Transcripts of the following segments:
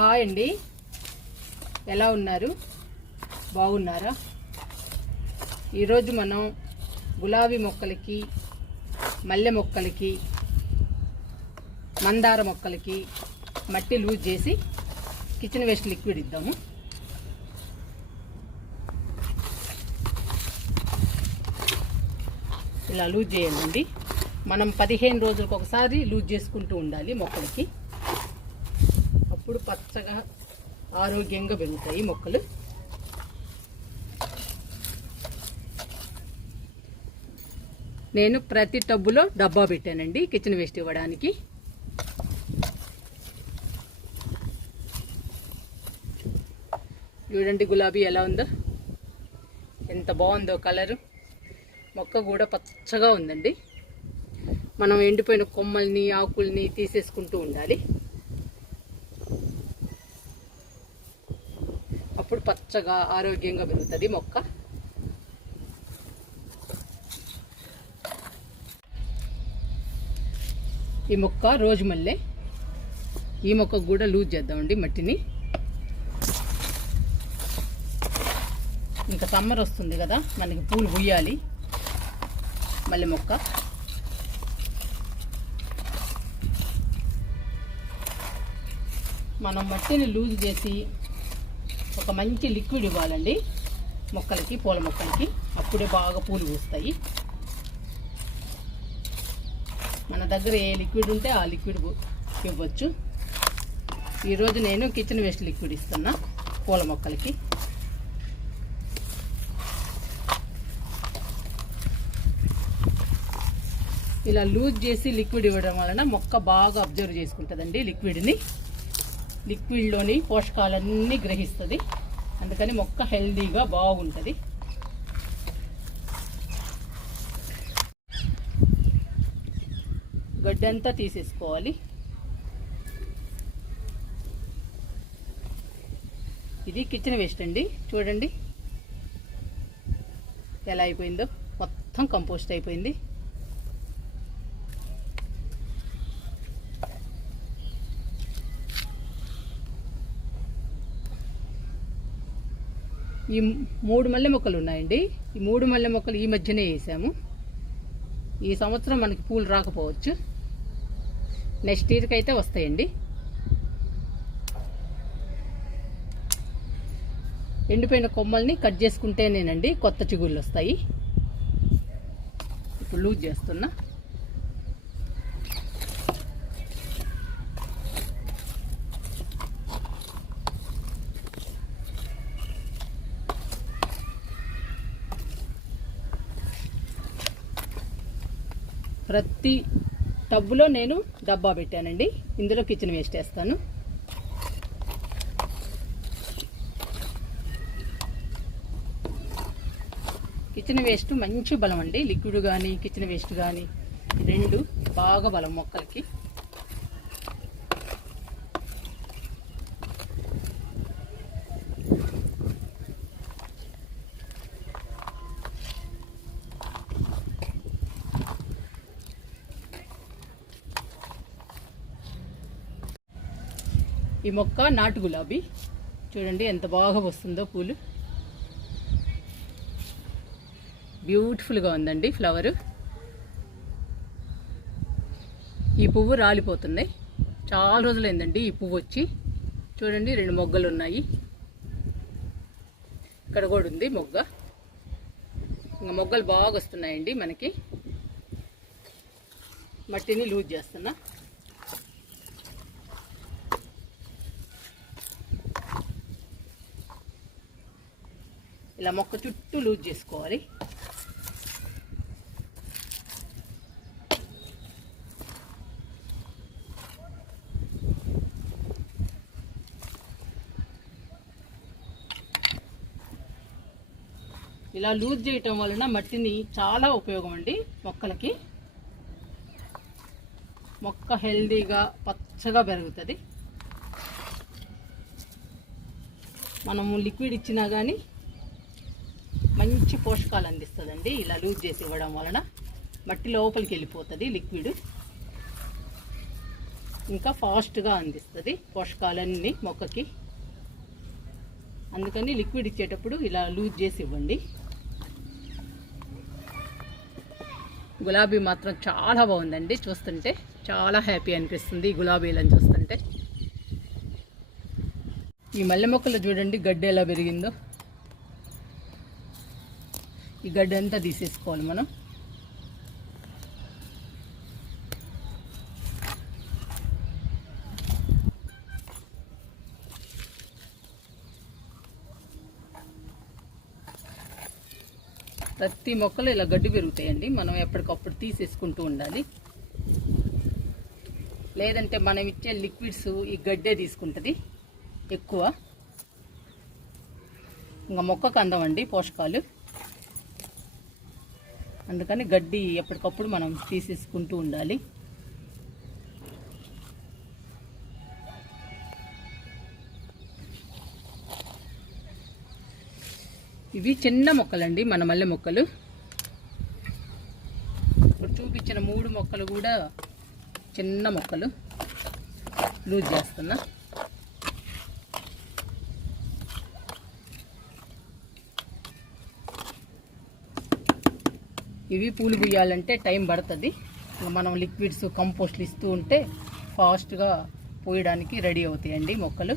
Hi అండి, ఎలా ఉన్నారు? బాగున్నారా? ఈరోజు మనం గులాబీ మొక్కలకి, మల్లె మొక్కలకి, మందార మొక్కలకి మట్టి లూజ్ చేసి కిచెన్ వేస్ట్ లిక్విడ్ ఇద్దాము. ఇలా లూజ్ చేయాలండి. మనం 15 రోజులకు ఒకసారి లూజ్ చేసుకుంటూ ఉండాలి మొక్కలకి. అప్పుడు పచ్చగా ఆరోగ్యంగా పెరుగుతాయి మొక్కలు. నేను ప్రతి టబ్బులో డబ్బా పెట్టానండి కిచెన్ వేస్ట్ ఇవ్వడానికి. చూడండి గులాబీ ఎలా ఉందో, ఎంత బాగుందో కలరు. మొక్క కూడా పచ్చగా ఉందండి. మనం ఎండిపోయిన కొమ్మల్ని, ఆకుల్ని తీసేసుకుంటూ ఉండాలి. అప్పుడు పచ్చగా ఆరోగ్యంగా పెరుగుతుంది మొక్క. ఈ మొక్క రోజు మల్లె. ఈ మొక్కకు కూడా లూజ్ చేద్దామండి మట్టిని. ఇంకా సమ్మర్ వస్తుంది కదా, మనకి పూలు పూయాలి. మల్లె మొక్క మనం మట్టిని లూజ్ చేసి ఒక మంచి లిక్విడ్ ఇవ్వాలండి మొక్కలకి, పూల మొక్కలకి. అప్పుడే బాగా పూలు పూస్తాయి. మన దగ్గర ఏ లిక్విడ్ ఉంటే ఆ లిక్విడ్ ఇవ్వచ్చు. ఈరోజు నేను కిచెన్ వేస్ట్ లిక్విడ్ ఇస్తున్నా పూల మొక్కలకి. ఇలా లూజ్ చేసి లిక్విడ్ ఇవ్వడం వలన మొక్క బాగా అబ్జర్వ్ చేసుకుంటుందండి లిక్విడ్ని. లిక్విడ్లోని పోషకాలన్నీ గ్రహిస్తుంది. అందుకని మొక్క హెల్దీగా బాగుంటుంది. గడ్డంతా తీసేసుకోవాలి. ఇది కిచెన్ వేస్ట్ అండి. చూడండి ఎలా అయిపోయిందో, మొత్తం కంపోస్ట్ అయిపోయింది. ఈ 3 మల్లె మొక్కలు ఉన్నాయండి. ఈ 3 మల్లె మొక్కలు ఈ మధ్యనే వేసాము. ఈ సంవత్సరం మనకి పూలు రాకపోవచ్చు, నెక్స్ట్ ఇయర్కి అయితే వస్తాయండి. ఎండిపోయిన కొమ్మల్ని కట్ చేసుకుంటేనేనండి కొత్త చిగుళ్ళు వస్తాయి. ఇప్పుడు లూజ్ చేస్తున్నా. ప్రతి టబ్బులో నేను డబ్బా పెట్టానండి. ఇందులో కిచెన్ వేస్ట్ వేస్తాను. కిచెన్ వేస్ట్ మంచి బలం అండి. లిక్విడ్ కానీ కిచెన్ వేస్ట్ కానీ రెండు బాగా బలం మొక్కలకి. ఈ మొక్క నాటు గులాబీ. చూడండి ఎంత బాగా వస్తుందో పూలు. బ్యూటిఫుల్గా ఉందండి ఫ్లవరు. ఈ పువ్వు రాలిపోతున్నాయి. చాలా రోజులైందండి ఈ పువ్వు వచ్చి. చూడండి 2 మొగ్గలు ఉన్నాయి. ఇక్కడ కూడా ఉంది మొగ్గ. ఇంకా మొగ్గలు బాగా వస్తున్నాయండి మనకి. మట్టిని లూజ్ చేస్తున్నా. ఇలా మొక్క చుట్టూ లూజ్ చేసుకోవాలి. ఇలా లూజ్ చేయటం వలన మట్టిని చాలా ఉపయోగం అండి మొక్కలకి. మొక్క హెల్దీగా పచ్చగా పెరుగుతుంది. మనము లిక్విడ్ ఇచ్చినా కానీ మంచి పోషకాలు అందిస్తుందండి. ఇలా లూజ్ చేసి ఇవ్వడం వలన మట్టి లోపలికి వెళ్ళిపోతుంది లిక్విడ్. ఇంకా ఫాస్ట్గా అందిస్తుంది పోషకాలన్నీ మొక్కకి. అందుకని లిక్విడ్ ఇచ్చేటప్పుడు ఇలా లూజ్ చేసి ఇవ్వండి. గులాబీ మాత్రం చాలా బాగుందండి, చూస్తుంటే చాలా హ్యాపీ అనిపిస్తుంది ఈ గులాబీలను చూస్తుంటే. ఈ మల్లె మొక్కలు చూడండి గడ్డి ఎలా పెరిగిందో. ఈ గడ్డి అంతా తీసేసుకోవాలి మనం. ప్రతి మొక్కలు ఇలా గడ్డి పెరుగుతాయండి, మనం ఎప్పటికప్పుడు తీసేసుకుంటూ ఉండాలి. లేదంటే మనం ఇచ్చే లిక్విడ్స్ ఈ గడ్డే తీసుకుంటుంది ఎక్కువ, ఇంకా మొక్కకు అందమండి పోషకాలు. అందుకని గడ్డి ఎప్పటికప్పుడు మనం తీసేసుకుంటూ ఉండాలి. ఇవి చిన్న మొక్కలండి మన మల్లె మొక్కలు. ఇప్పుడు చూపించిన 3 మొక్కలు కూడా చిన్న మొక్కలు. లూజ్ చేస్తున్నా. ఇవి పూలు పూయాలంటే టైం పడుతుంది. మనం లిక్విడ్స్ కంపోస్ట్లు ఇస్తూ ఉంటే ఫాస్ట్గా పూయడానికి రెడీ అవుతాయండి మొక్కలు.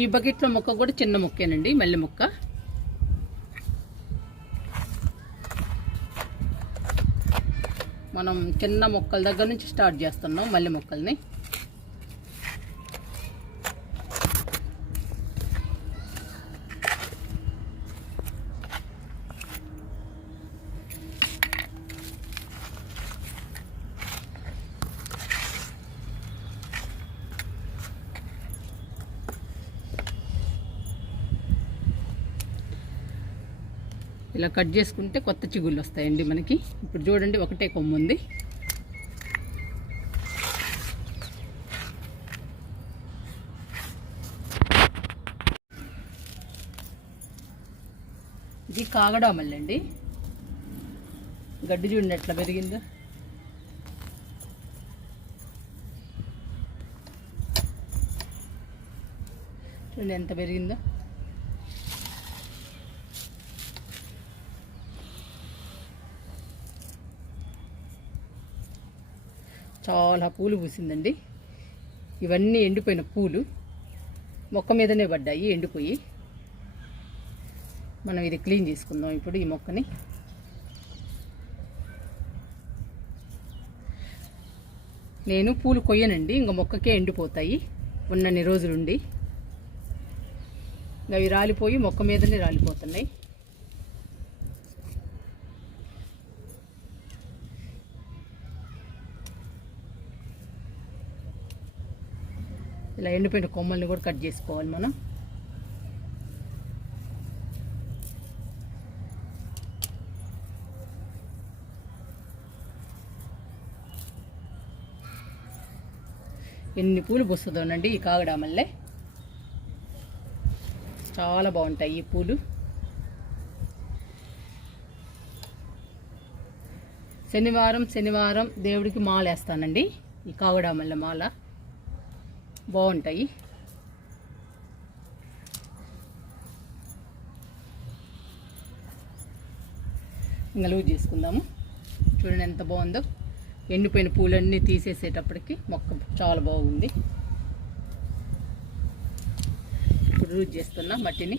ఈ బకెట్లో మొక్క కూడా చిన్న మొక్కేనండి, మల్లె మొక్క. మనం చిన్న మొక్కల దగ్గర నుంచి స్టార్ట్ చేస్తున్నాం మల్లె మొక్కల్ని. ఇలా కట్ చేసుకుంటే కొత్త చిగుళ్ళు వస్తాయండి మనకి. ఇప్పుడు చూడండి ఒకటే కొమ్ము ఉంది. ఇది కాగడామల్లి అండి. గడ్డి చూడండి ఎట్లా పెరిగిందో. చూడండి ఎంత పెరిగిందో. చాలా పూలు పూసిందండి. ఇవన్నీ ఎండిపోయిన పూలు మొక్క మీదనే పడ్డాయి, ఎండిపోయి. మనం ఇది క్లీన్ చేసుకుందాం ఇప్పుడు ఈ మొక్కని. నేను పూలు కొయ్యనండి, ఇంకా మొక్కకే ఎండిపోతాయి ఉన్నన్ని రోజులుండి. అవి రాలిపోయి మొక్క మీదనే రాలిపోతున్నాయి. ఇలా ఎండిపోయిన కొమ్మల్ని కూడా కట్ చేసుకోవాలి మనం. ఎన్ని పూలు పూస్తుందోనండి ఈ కాగడామల్లె. చాలా బాగుంటాయి ఈ పూలు. శనివారం దేవుడికి మాల వేస్తానండి, ఈ కాగడామల్లె మాల. బాగుంటాయి. ఇంకా లూజ్ చేసుకుందాము. చూడండి ఎంత బాగుందో. ఎండిపోయిన పూలన్నీ తీసేసేటప్పటికి మొక్క చాలా బాగుంది. ఇప్పుడు లూజ్ చేస్తున్నా మట్టిని.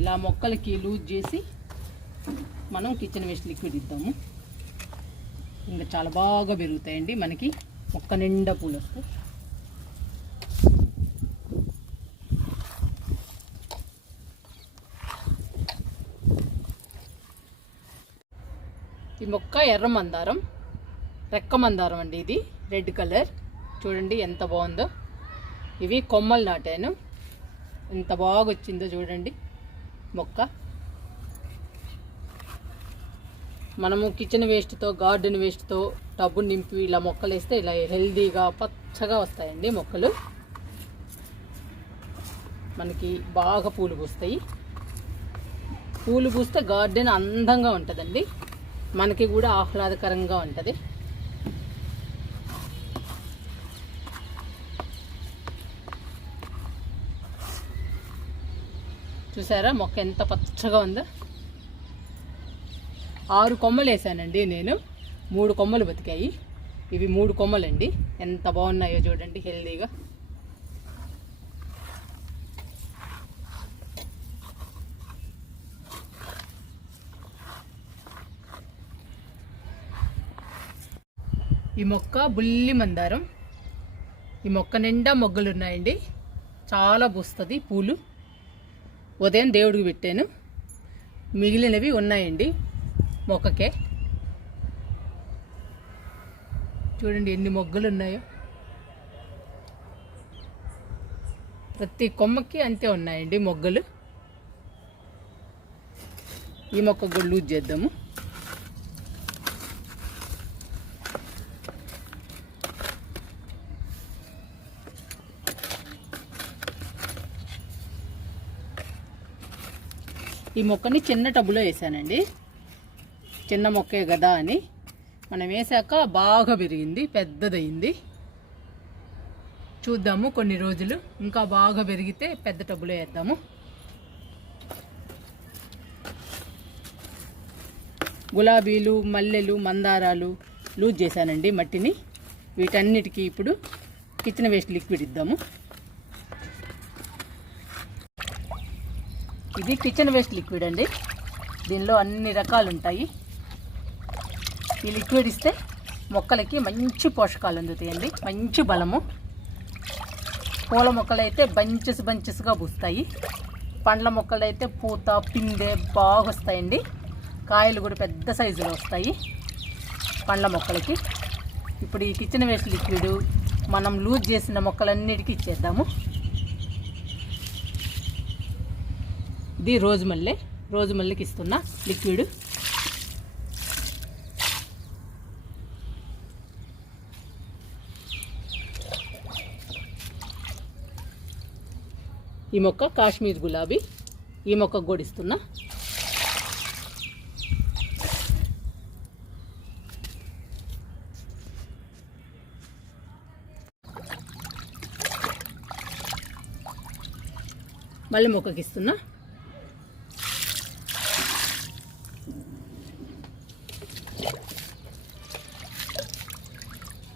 ఇలా మొక్కలకి లూజ్ చేసి మనం కిచెన్ వేస్ట్ లిక్విడ్ ఇద్దాము. ఇంకా చాలా బాగా పెరుగుతాయండి మనకి. మొక్క నిండా పూలు వస్తాయి. ఈ మొక్క ఎర్ర మందారం, రెక్క మందారం అండి. ఇది రెడ్ కలర్, చూడండి ఎంత బాగుందో. ఇవి కొమ్మలు నాటాను, ఎంత బాగా వచ్చిందో చూడండి మొక్క. మనము కిచెన్ వేస్ట్తో, గార్డెన్ వేస్ట్తో టబ్బు నింపి ఇలా మొక్కలు వేస్తే ఇలా హెల్దీగా పచ్చగా వస్తాయండి మొక్కలు. మనకి బాగా పూలు పూస్తాయి. పూలు పూస్తే గార్డెన్ అందంగా ఉంటుందండి, మనకి కూడా ఆహ్లాదకరంగా ఉంటుంది. చూసారా మొక్క ఎంత పచ్చగా ఉందో. 6 కొమ్మలు వేసానండి నేను, 3 కొమ్మలు బతికాయి. ఇవి 3 కొమ్మలండి, ఎంత బాగున్నాయో చూడండి హెల్దీగా. ఈ మొక్క బుల్లి మందారం. ఈ మొక్క నిండా మొగ్గలు ఉన్నాయండి, చాలా పూస్తుంది పూలు. ఉదయం దేవుడికి పెట్టాను, మిగిలినవి ఉన్నాయండి మొక్కకే. చూడండి ఎన్ని మొగ్గలు ఉన్నాయో. ప్రతి కొమ్మకి అంతే ఉన్నాయండి మొగ్గలు. ఈ మొక్క కూడా లూజ్ చేద్దాము. ఈ మొక్కని చిన్న టబ్బులో వేసానండి, చిన్న మొక్కే కదా అని. మనం వేసాక బాగా పెరిగింది, పెద్దదయింది. చూద్దాము కొన్ని రోజులు, ఇంకా బాగా పెరిగితే పెద్ద టబ్బులో వేద్దాము. గులాబీలు, మల్లెలు, మందారాలు లూజ్ చేశానండి మట్టిని. వీటన్నిటికీ ఇప్పుడు కిచెన్ వేస్ట్ లిక్విడ్ ఇద్దాము. ఇది కిచెన్ వేస్ట్ లిక్విడ్ అండి, దీనిలో అన్ని రకాలు ఉంటాయి. ఈ లిక్విడ్ ఇస్తే మొక్కలకి మంచి పోషకాలు అందుతాయండి, మంచి బలము. పూల మొక్కలు అయితే బంచెస్గా పూస్తాయి, పండ్ల మొక్కలు అయితే పూత పిందె బాగా వస్తాయండి. కాయలు కూడా పెద్ద సైజులో వస్తాయి పండ్ల మొక్కలకి. ఇప్పుడు ఈ కిచెన్ వేస్ట్ లిక్విడ్ మనం లూజ్ చేసిన మొక్కలన్నిటికీ ఇచ్చేద్దాము. ఇది రోజు మల్లికి ఇస్తున్న లిక్విడ్. ఈ మొక్క కాశ్మీర్ గులాబీ, ఈ మొక్క కూడా ఇస్తున్నా. మల్లె మొక్కకి ఇస్తున్నా.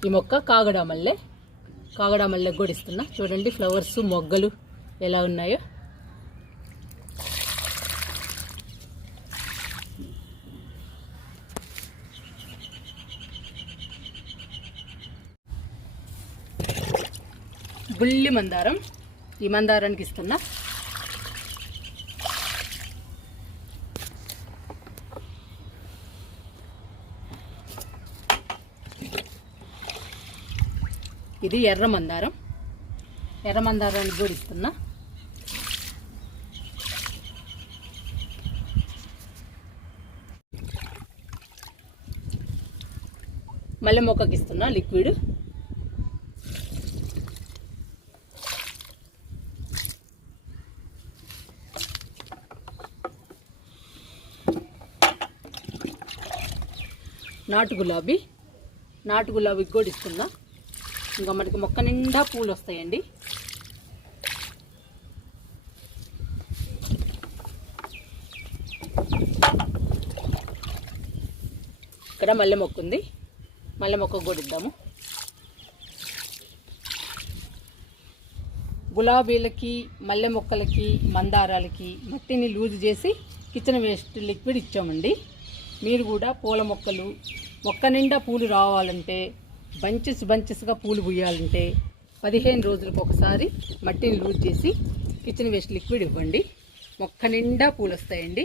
ఈ మొక్క కాగడా మల్లె కూడా ఇస్తున్నా. చూడండి ఫ్లవర్స్, మొగ్గలు ఎలా ఉన్నాయో. బుల్లి మందారం, ఈ మందారానికి ఇస్తున్నా. ఇది ఎర్ర మందారానికి కూడా ఇస్తున్నా. మల్లె మొక్కకి ఇస్తున్నా లిక్విడ్. నాటు గులాబీకి కూడా ఇస్తున్నా. ఇంకా మనకి మొక్క నిండా పూలు వస్తాయండి. ఇక్కడ మల్లె మొక్క ఉంది, మల్లె మొక్క కూడా ఇద్దాము. గులాబీలకి, మల్లె మొక్కలకి, మందారాలకి మట్టిని లూజ్ చేసి కిచెన్ వేస్ట్ లిక్విడ్ ఇచ్చామండి. మీరు కూడా పూల మొక్కలు, మొక్క నిండా పూలు రావాలంటే, బంచెస్గా పూలు పూయాలంటే 15 రోజులకు ఒకసారి మట్టిని లూజ్ చేసి కిచెన్ వేస్ట్ లిక్విడ్ ఇవ్వండి. మొక్క నిండా పూలు వస్తాయండి.